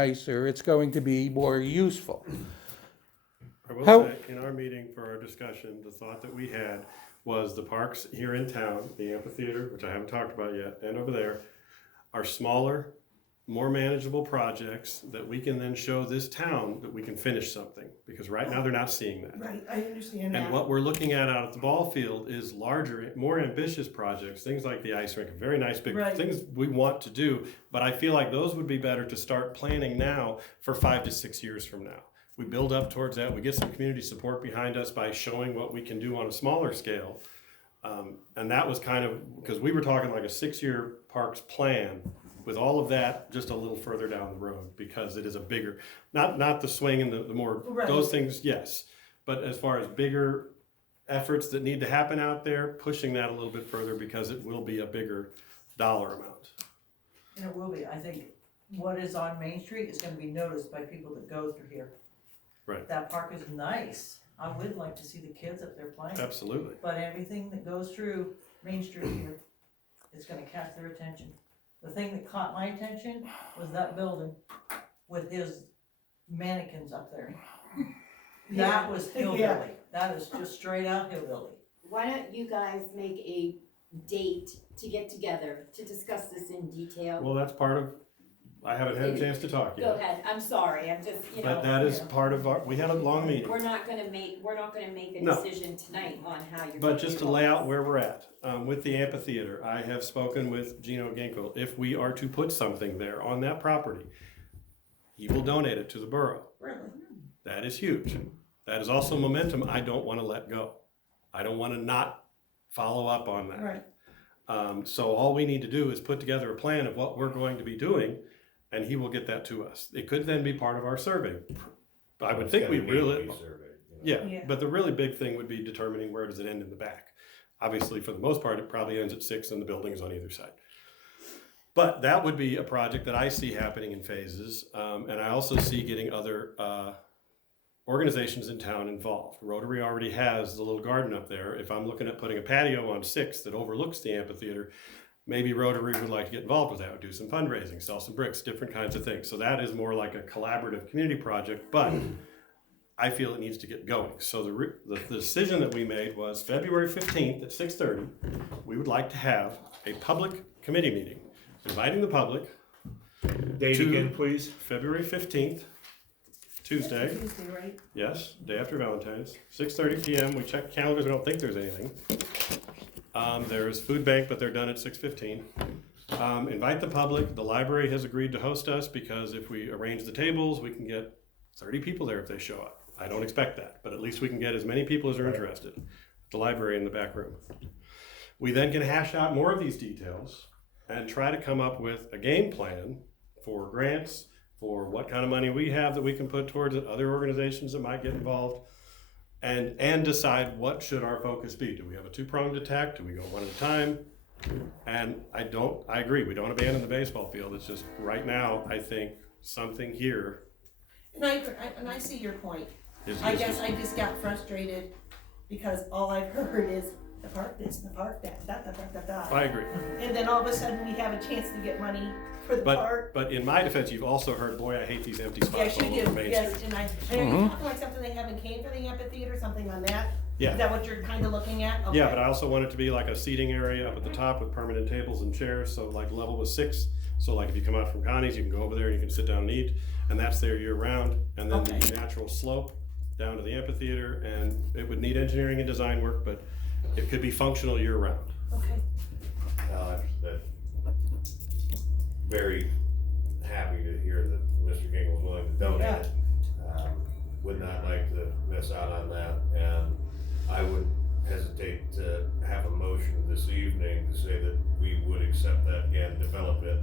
nicer, it's going to be more useful. I will How- say, in our meeting for our discussion, the thought that we had was the parks here in town, the amphitheater, which I haven't talked about yet, and over there, are smaller, more manageable projects that we can then show this town that we can finish something. Because right now, they're not seeing that. Right, I understand that. And what we're looking at out at the ball field is larger, more ambitious projects, things like the ice rink, very nice big Right. things we want to do. But I feel like those would be better to start planning now for 5 to 6 years from now. We build up towards that. We get some community support behind us by showing what we can do on a smaller scale. And that was kind of, because we were talking like a 6-year parks plan with all of that just a little further down the road, because it is a bigger, not the swing and the more, Right. those things, yes. But as far as bigger efforts that need to happen out there, pushing that a little bit further, because it will be a bigger dollar amount. And it will be, I think, what is on Main Street is gonna be noticed by people that go through here. Right. That park is nice, I would like to see the kids up there playing, Absolutely. but everything that goes through Main Street here is gonna catch their attention. The thing that caught my attention was that building with his mannequins up there. That was hillbilly, that is just straight out hillbilly. Why don't you guys make a date to get together to discuss this in detail? Well, that's part of, I haven't had a chance to talk Go yet. ahead, I'm sorry, I'm just, you know. But that is yeah. part of our, we had a long meeting. We're not gonna make a No. decision tonight on how you're. But gonna just do to lay all out this. where we're at, with the amphitheater, I have spoken with Gino Ginkle. If we are to put something there on that property, he will donate it to the borough. Really? That is huge. That is also momentum I don't want to let go. I don't want to not follow up on that. Right, So all we need to do is put together a plan of what we're going to be doing, and he will get that to us. It could then be part of our survey. I would think we really, yeah, Yeah. but the really big thing would be determining where does it end in the back. Obviously, for the most part, it probably ends at 6 and the buildings on either side. But that would be a project that I see happening in phases, and I also see getting other organizations in town involved. Rotary already has the little garden up there. If I'm looking at putting a patio on 6 that overlooks the amphitheater, maybe Rotary would like to get involved with that, do some fundraising, sell some bricks, different kinds of things. So that is more like a collaborative community project, but I feel it needs to get going. So the decision that we made was February 15th at 6:30, we would like to have a public committee meeting, inviting the public. Date To- again, please. February 15th, Tuesday, Tuesday, right? yes, day after Valentine's, 6:30 PM. We checked calendars, we don't think there's anything. There's food bank, but they're done at 6:15. Invite the public. The library has agreed to host us because if we arrange the tables, we can get 30 people there if they show up. I don't expect that, but at least we can get as many people as are interested. The library in the back room. We then can hash out more of these details and try to come up with a game plan for grants, for what kind of money we have that we can put towards it, other organizations that might get involved, and decide what should our focus be. Do we have a two-pronged attack? Do we go one at a time? And I agree, we don't abandon the baseball field. It's just right now, I think something here And I see your point. is I useful. guess I just got frustrated because all I've heard is the park this, the park that, da, da, da, da, da. I agree. And then all of a sudden we have a chance to get money for the park. But in my defense, you've also heard, boy, I hate these empty Yes, spots all you over do, Main yes, Street. and are you talking like something they haven't came for the amphitheater, something on that? Yeah. Is that what you're kinda looking at? Yeah, Okay. but I also want it to be like a seating area up at the top with permanent tables and chairs, so like level with 6. So like if you come out from Connie's, you can go over there and you can sit down and eat, and that's there year round. And then Okay. the natural slope down to the amphitheater, and it would need engineering and design work, but it could be functional year round. Okay, That very happy to hear that Mr. King was willing to donate it. Would not like to miss out on that, and I would hesitate to have a motion this evening to say that we would accept that and develop it.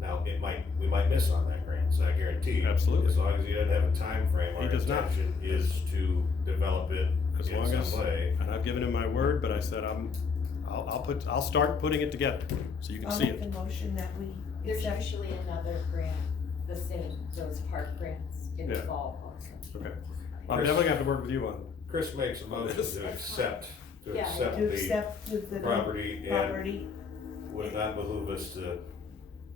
Now, we might miss on that grant, it's not guaranteed. Absolutely. As long as he doesn't have a time frame, He our does not. intention is to develop it As in long as, some way. and I've given him my word, but I said I'll start putting it together so you can I'll see make it. the motion that we There's accept. usually another grant, the same, those park grants in the Yeah. fall also. Okay. I'm definitely gonna have to work with you on it. Chris makes a motion to accept Yeah. To the accept the property, and property, would it not behoove us to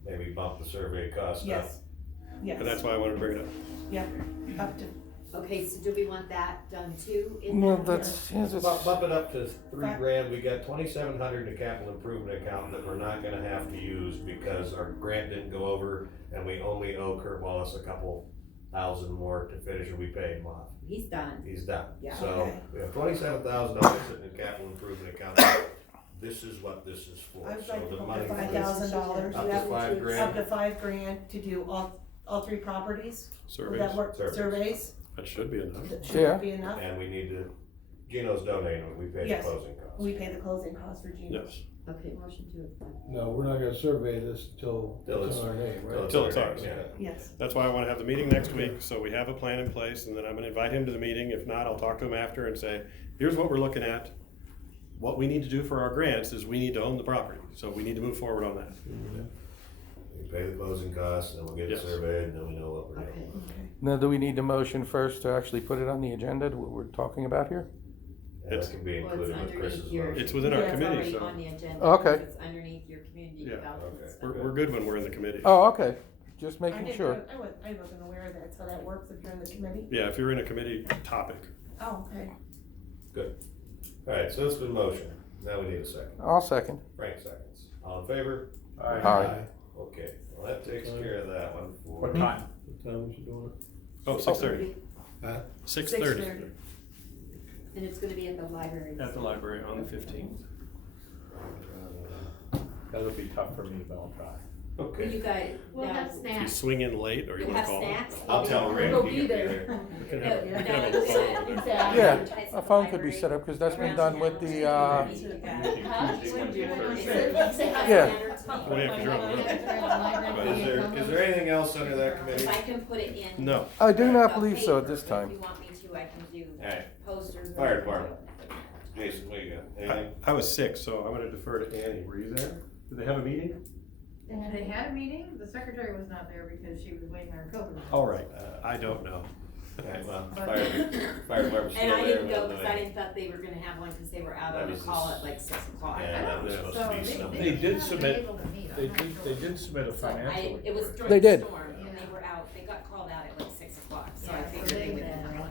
maybe bump the survey cost up? yes. Yes. but that's why I wanted to bring it up. Yeah, up to, Okay, so do we want that done too? in Well, that? that's, yeah, Bump it up to $3,000, we got 2,700 in the capital improvement account that we're not gonna have to use because our grant didn't go over and we only owe Kurt Wallace a couple thousand more to finish and we paid him off. He's done. He's done. Yeah. So Okay. we have $27,000 sitting in capital improvement account. This is what this is for. I would So like to the put money the for this- $5,000. Up to $5,000. Up to $5,000 to do all three properties. Would Surveys, that work? Surveys. Surveys? that should be enough. Should Yeah. that be enough? And we need to, Gino's donating, we pay the Yes. closing costs. We pay the closing costs for Gino. Yes, Okay, motion to approve. No, we're not gonna survey this until Till it's it's- in our name, right? Till it's ours. Yeah. Yes. that's why I wanna have the meeting next week, so we have a plan in place, and then I'm gonna invite him to the meeting. If not, I'll talk to him after and say, here's what we're looking at. What we need to do for our grants is we need to own the property, so we need to move forward on that. We pay the closing costs, and we'll get it Yes. surveyed, and then we know what we're Okay. doing. now do we need the motion first to actually put it on the agenda, what we're talking about here? And that can be Well, it's included with underneath Chris's your- motion. It's within our Yeah, it's committee, Already so on the agenda. Okay. because It's underneath your community Yeah. development Okay. stuff. We're good when we're in the committee. Oh, okay, just I making didn't sure. know- I wasn't aware of that, so that works if you're in the committee? Yeah, if you're in a committee topic. Oh, okay. Alright, so it's been motion, now we need a second. I'll second. Frank seconds. All in favor? Aye. Okay, well, that takes care of that one for. What time was you doing it? Oh, 6:30. Huh? 6:30 And it's gonna be at the library. at the library on the 15th. That'll be tough for me, but I'll try. Will Okay, you guys, We'll now, have If you snacks. swing in late, or you you'll wanna have call. snacks? I'll tell Rick. We'll he be can there. We can No, have, we no, can have a it's phone. a- Exactly. Yeah, advertise at a the phone could be library set up, because that's been around done with town. the, Huh? It's When a- you're on it's the- a Yeah. banner to- Well, yeah, 'cause you're on the road. but is there anything else under that committee? If I can put it in. No, I do not the believe so at paper, this but time. If you want me to, I can do Alright, posters. or Fire whatever. department. Jason, what you got? I, Anything? I was sick, so I'm gonna defer to Annie. Were you there? Did they have a meeting? And they had a meeting, the secretary was not there because she was waiting on her COVID. All right, I don't know. Alright, well, fire department's And still I there. didn't go but because I didn't thought they were gonna have one because they were out That on a was call this- at like 6 o'clock. Yeah, that was Yeah. supposed So to be something. They did haven't submit- been able to meet. They did submit a So I, financial. it was during They the did. storm and they were out, they got called out at like 6 o'clock, so I Yeah, so figured they they would had have one.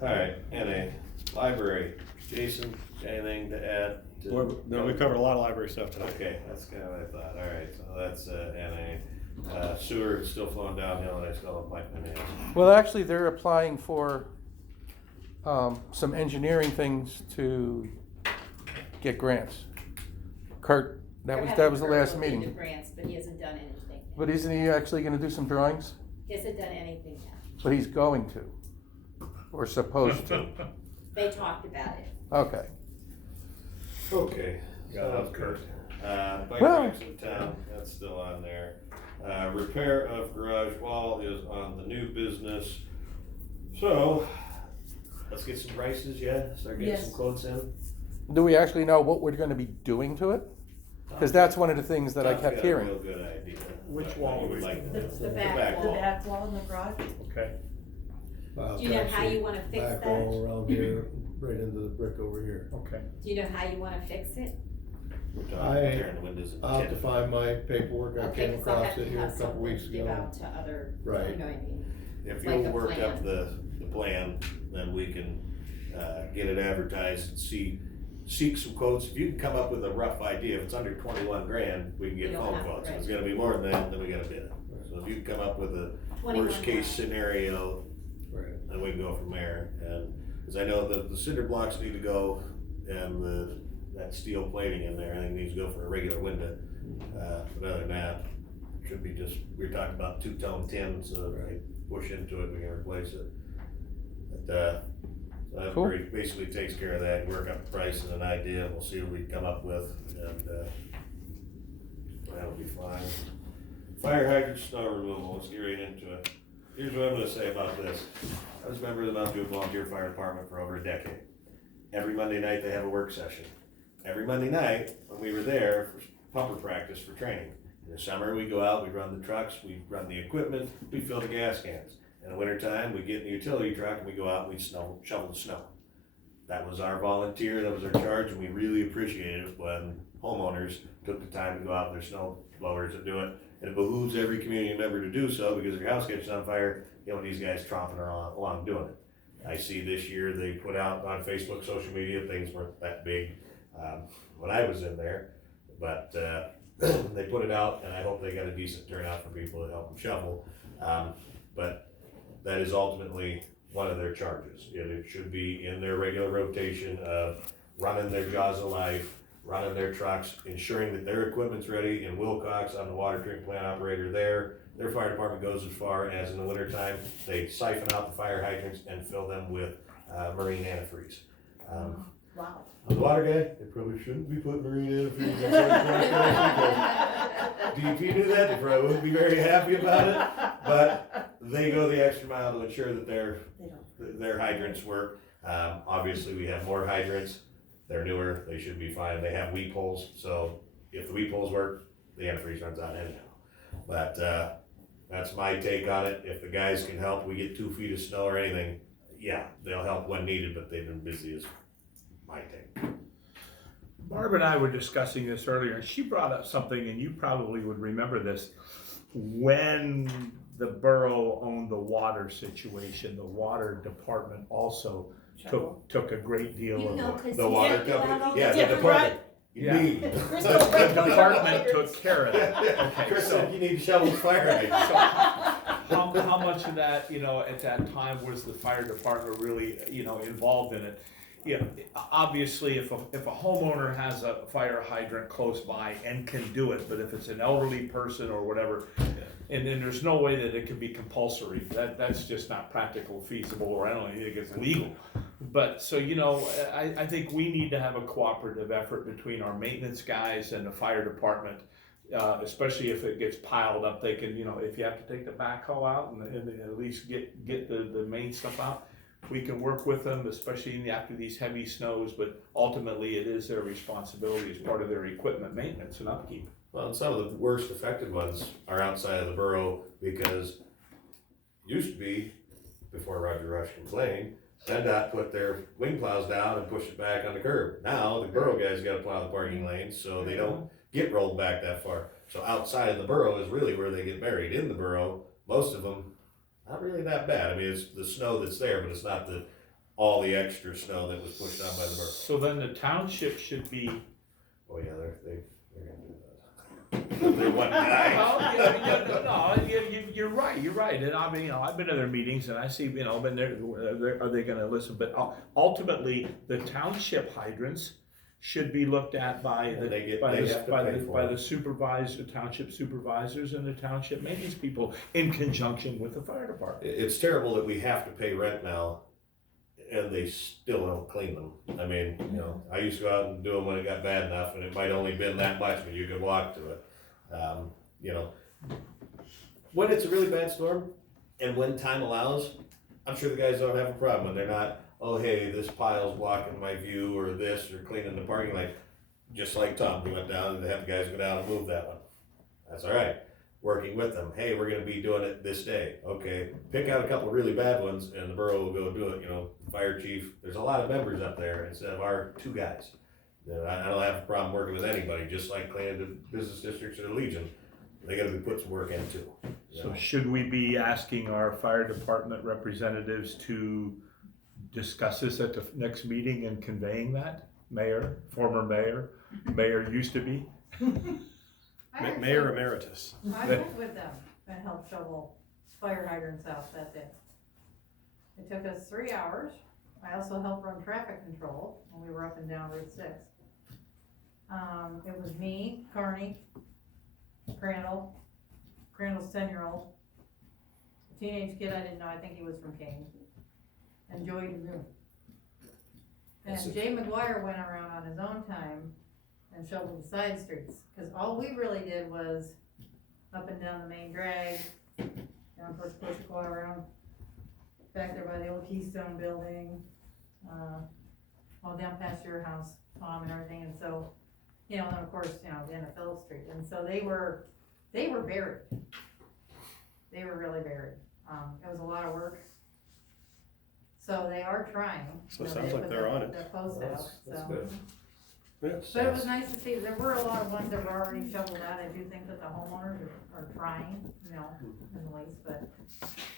Alright, NA, library, Jason, anything to add? No, we covered a lot of library stuff tonight. Okay, that's kinda what I thought, alright, so that's, NA. Sewer is still flowing downhill and I still have pipe in there. Well, actually, they're applying for, some engineering things to get grants. Kurt, They're that having was the Kurt last look into meeting. grants, but he hasn't done anything. yet. But isn't he actually gonna do some drawings? He hasn't done anything yet. But he's going to, or supposed to. They talked about it. Okay. Okay. Got it, sounds Kurt. good. Bike Well- racks in town, that's still on there. Repair of garage wall is on the new business. So, let's get some prices, yeah, start getting some Yes. quotes in. Do we actually know what we're gonna be doing to it? Because that's one of the things that I Tom's kept got a hearing. real good idea. Which What wall you are we would like thinking to of? do. The The back back wall. The wall. back wall in the garage? Okay. Do you know how you wanna fix Back that? all around here, right into the brick over here. Okay. Do you know how you wanna fix it? We're talking I- tearing the windows and I'll have to tin. find my paperwork, I Okay, came 'cause I'll across have to it here have a couple something weeks to give ago. out to other, Right. you know what I mean? If like you'll a work plan. up the plan, then we can, get it advertised and seek some quotes. If you can come up with a rough idea, if it's under 21 grand, we can You get don't phone have- quotes. If it's right. gonna be more than that, then we gotta bid it. So if you can come up with a 21 worst case grand. scenario, Right. then we can go from there. And, cause I know the cinder blocks need to go and that steel plating in there, I think needs to go for a regular window. But other than that, should be just, we were talking about two-tone tin, so if they push into it, we can replace it. But, so that Cool. basically takes care of that, work up the price and an idea, we'll see what we come up with, and, that'll be fine. Fire hydrant snow removal, let's get right into it. Here's what I'm gonna say about this. I was a member of the Mount Juliet Volunteer Fire Department for over a decade. Every Monday night, they have a work session. Every Monday night, when we were there for pumper practice for training. In the summer, we go out, we run the trucks, we run the equipment, we fill the gas cans. In the wintertime, we get in the utility truck and we go out and we shovel the snow. That was our volunteer, that was our charge, and we really appreciated it when homeowners took the time to go out with their snow blowers and do it. And it behooves every community member to do so, because if your house catches on fire, you don't want these guys tromping along doing it. I see this year they put out on Facebook, social media, things weren't that big when I was in there, but they put it out, and I hope they got a decent turnout for people to help them shovel. But that is ultimately one of their charges. It should be in their regular rotation of running their jaws of life, running their trucks, ensuring that their equipment's ready. In Wilcox, I'm the water treatment plant operator there. Their fire department goes as far as in the wintertime, they siphon out the fire hydrants and fill them with marine antifreeze. Wow. I'm the water guy, they probably shouldn't be putting marine antifreeze in certain DEP knew that, they probably wouldn't be very happy about it, but they go the extra mile to ensure that their hydrants work. Obviously, we have more hydrants, they're newer, they should be fine, they have weep holes, so if the weep holes work, the antifreeze runs out anyhow. But that's my take on it. If the guys can help, we get 2 feet of snow or anything, yeah, they'll help when needed, but they've been busy is my take. Barb and I were discussing this earlier, and she brought up something, and you probably would remember this. When the borough owned the water situation, the water department also took a great deal You know, of 'cause The he's water got- you have all company, the yeah, the different- department. Yeah. Me. the department took care of it. Okay, Chris so said you need to shovel the fire hydrant. how much of that, at that time was the fire department really, involved in it? Obviously, if a homeowner has a fire hydrant close by and can do it, but if it's an elderly person or whatever, and then there's no way that it can be compulsory, that's just not practical, feasible, or I don't even think it's legal. But, so, I think we need to have a cooperative effort between our maintenance guys and the fire department, especially if it gets piled up. They can, if you have to take the backhoe out and at least get the main stuff out, we can work with them, especially after these heavy snows, but ultimately it is their responsibility as part of their equipment maintenance and upkeep. Well, and some of the worst affected ones are outside of the borough, because it used to be, before Roger Rush complained, PennDOT put their wing plows down and pushed it back on the curb. Now, the borough guys gotta plow the parking lanes, so they don't get rolled back that far. So outside of the borough is really where they get buried. In the borough, most of them, not really that bad. I mean, it's the snow that's there, but it's not all the extra snow that was pushed down by the borough. So then the township should be. Oh yeah, they're gonna do that. They're one guy. Well, you're right, and I mean, I've been to their meetings and I see, but are they gonna listen? But ultimately, the township hydrants should be looked at by the supervisor, township supervisors and the township maintenance people in conjunction with the fire department. It's terrible that we have to pay rent now, and they still don't clean them. I mean, I used to go out and do them when it got bad enough, and it might only been that much, but you could walk to it. When it's a really bad storm, and when time allows, I'm sure the guys don't have a problem when they're not, oh, hey, this pile's blocking my view, or this, or cleaning the parking lot. Just like Tom, we went down and had the guys go down and move that one. That's all right. Working with them, hey, we're gonna be doing it this day. Okay, pick out a couple of really bad ones, and the borough will go do it. Fire chief, there's a lot of members up there instead of our 2 guys. I don't have a problem working with anybody, just like cleaning the business districts or the Legion. They gotta be put some work in too. So should we be asking our fire department representatives to discuss this at the next meeting and conveying that? Mayor, former mayor used to be? Mayor Emeritus. I went with them and helped shovel fire hydrants out that day. It took us 3 hours. I also helped run traffic control when we were up and down Route 6. It was me, Carney, Crandall's 10-year-old, a teenage kid I didn't know, I think he was from Kane, and Joey DeMoon. And Jay McGuire went around on his own time and shoveled the side streets, cause all we really did was up and down the main drag, down towards Cochequa around, back there by the old Keystone building, well, down past your house, Tom, and everything, and so, and then of course, the end of Phillip Street, and so they were buried. They were really buried. It was a lot of work. So they are trying. So it sounds like they're on it. They're close out, That's so. good. Yes. But it was nice to see, there were a lot of ones that were already shoveled out. I do think that the homeowners are trying, you know, in ways, but,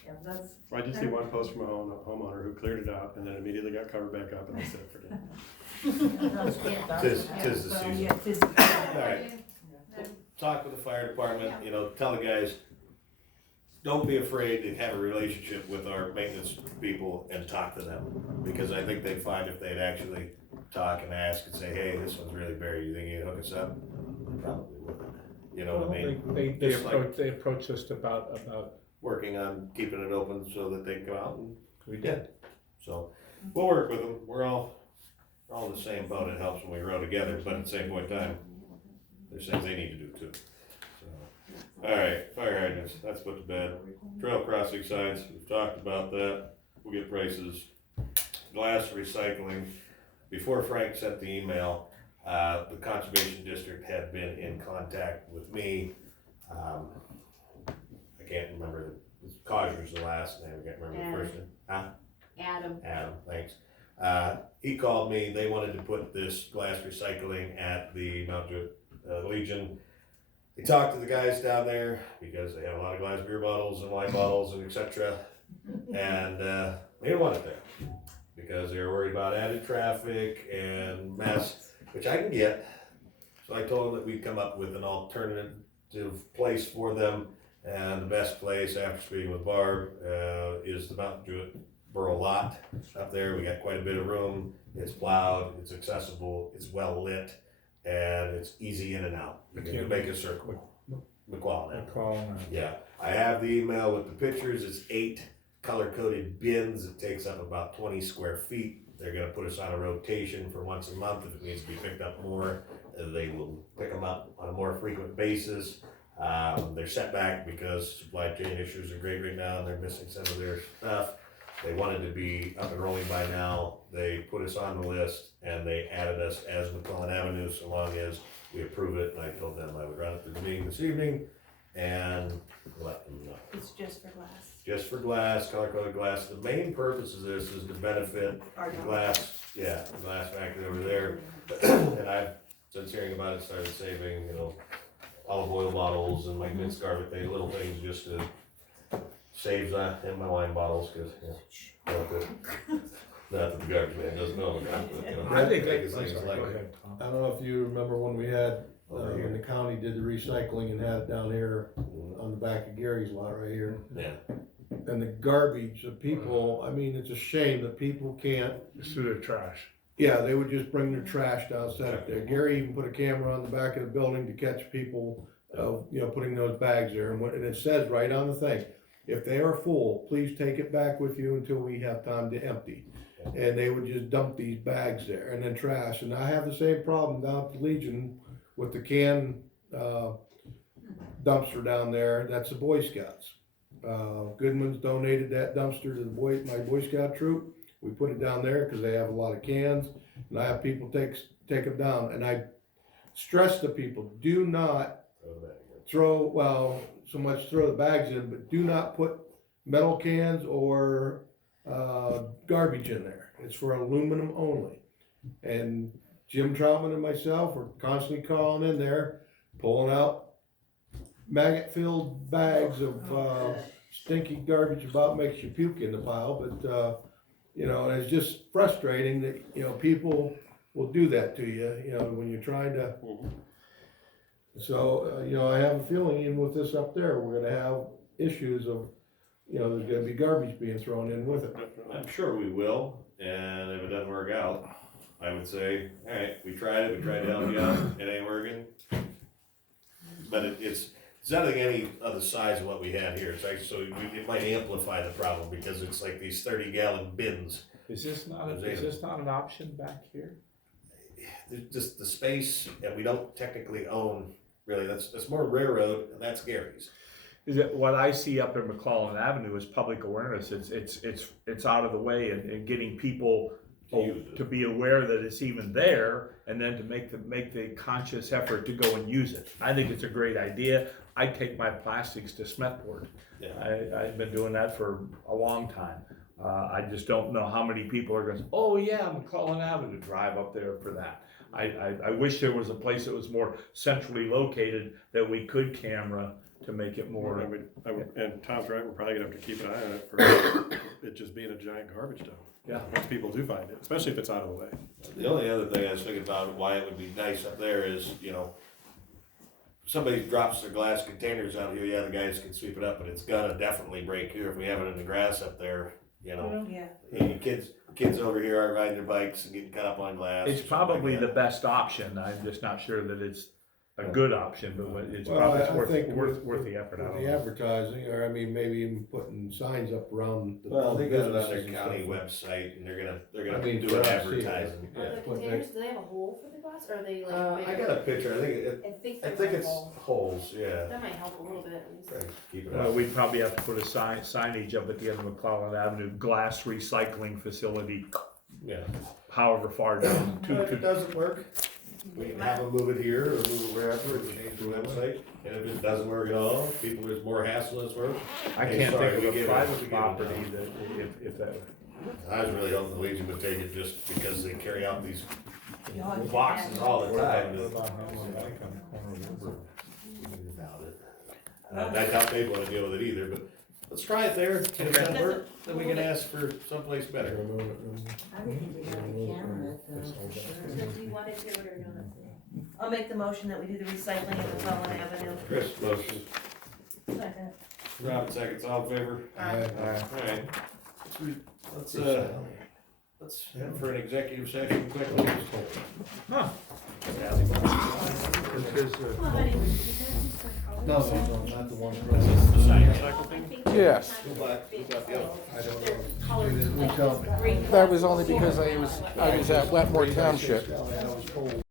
yeah, that's. I did see one post from a homeowner who cleared it out and then immediately got covered back up and they said it for dinner. Tis the Well, season. yeah, 'tis the season. Alright, talk with the fire department, you know, tell the guys, don't be afraid to have a relationship with our maintenance people and talk to them. Because I think they'd find if they'd actually talk and ask and say, hey, this one's really buried, you think you can hook us up? They probably would, you know what I mean? They approached us about, Working on keeping it open so that they come out, and we did. So, we'll work with them, we're all in the same boat, it helps when we row together, but at the same point in time, there's things they need to do too. So, alright, fire hydrants, that's put to bed. Trail crossing signs, we've talked about that, we'll get prices. Glass recycling, before Frank sent the email, the conservation district had been in contact with me. I can't remember, Cosner's the last name, I can't remember the first name. Huh? Adam, Thanks. He called me, they wanted to put this glass recycling at the Mount Druitt Legion. They talked to the guys down there, because they have a lot of glass beer bottles and wine bottles and etc. And they didn't want it there, because they were worried about added traffic and mess, which I can get. So I told them that we'd come up with an alternative place for them. And the best place, after speaking with Barb, is the Mount Druitt Borough lot up there. We got quite a bit of room. It's plowed, it's accessible, it's well lit, and it's easy in and out. You can make a circle. McQuallen. Yeah, I have the email with the pictures. It's 8 color-coded bins. It takes up about 20 square feet. They're gonna put us on a rotation for once a month. If it needs to be picked up more, they will pick them up on a more frequent basis. They're set back because supply chain issues are great right now and they're missing some of their stuff. They wanted to be up and rolling by now. They put us on the list and they added us as McClellan Avenue so long as we approve it. And I told them I would run it through the meeting this evening and let them know. It's just for glass. Just for glass, color-coded glass. The main purpose of this is to benefit the glass, the glass factory over there. And I've, since hearing about it, started saving, you know, olive oil bottles and like minced garlic, little things just to save that in my wine bottles, cause, you know, not that the garbage man doesn't know, but, you know. I think, biggest things like- I don't know if you remember when we had, when the county did the recycling and had it down here on the back of Gary's lot right here. Yeah, And the garbage, the people, I mean, it's a shame that people can't. Just through their trash. Yeah, they would just bring their trash down, set it there. Gary even put a camera on the back of the building to catch people, you know, putting those bags there. And it says right on the thing, if they are full, please take it back with you until we have time to empty. And they would just dump these bags there and then trash. And I have the same problem down at the Legion with the can dumpster down there. That's the Boy Scouts. Goodman's donated that dumpster to my Boy Scout troop. We put it down there because they have a lot of cans, and I have people take them down. And I stress to people, do not throw the bags in, but do not put metal cans or garbage in there. It's for aluminum only. And Jim Troutman and myself are constantly calling in there, pulling out maggot-filled bags of stinky garbage about makes you puke in the pile, but you know, and it's just frustrating that, you know, people will do that to you, you know, when you're trying to. So, you know, I have a feeling even with this up there, we're gonna have issues of, you know, there's gonna be garbage being thrown in with it. I'm sure we will, and if it doesn't work out, I would say, alright, we tried to help you out, it ain't working. But it's nothing any of the size of what we had here, it's actually, so it might amplify the problem, because it's like these 30-gallon bins. Is this not an option back here? Just the space, and we don't technically own, really, that's more railroad, and that's Gary's. Is it, what I see up in McClellan Avenue is public awareness. It's out of the way and getting people to be aware that it's even there, and then to make the conscious effort to go and use it. I think it's a great idea. I take my plastics to Smethport. Yeah. I've been doing that for a long time. I just don't know how many people are going to say, oh yeah, McClellan Avenue, drive up there for that. I wish there was a place that was more centrally located that we could camera to make it more. And Tom's right, we're probably gonna have to keep an eye on it for it just being a giant garbage dump. Yeah. Once people do find it, especially if it's out of the way. The only other thing I was thinking about why it would be nice up there is, you know, somebody drops their glass containers out here, yeah, the guys can sweep it up, but it's gonna definitely break here if we have it in the grass up there, you know. Yeah. And kids over here are riding their bikes and getting cut up on glass. It's or something probably like the that. best option, I'm just not sure that it's a good option, but it's Well, probably I think worth the effort. I don't The know. advertising, or I mean, maybe even putting signs up around the. Well, they got it on their businesses and county stuff. website and they're I gonna mean, do for an us, yeah. advertising. Are the What containers, do they have a hole for the glass, or are they like? I got a picture, I think think there's a it's hole. holes, yeah. That might help a little bit, at least. Try to keep it Well, up. we'd probably have to put a signage up at the end of McClellan Avenue, glass recycling facility, Yeah. however far down. But if it doesn't work, we can have them move it here or move it wherever and change the website. And if it doesn't work at all, people, there's more hassle in this work. I Hey, can't sorry, think we of a give it- we private give it property down. that, if that. I was really hoping the Legion would take it just because they carry out these Yeah, boxes all the time. I doubt they'd wanna deal with it either, but let's try it there. If it doesn't work, then we can ask for someplace better. So do you want to do it or not? I'll make the motion that we do the recycling at McClellan Avenue. Chris, motion. Second. Robin, seconds, all in favor? Aye. Alright. Let's head for an executive session quickly. Huh. No, not the one. The sign recycle thing? Yes. I don't know. Colored, We tell me. green. That was only because I was at Wetmore Township. I was told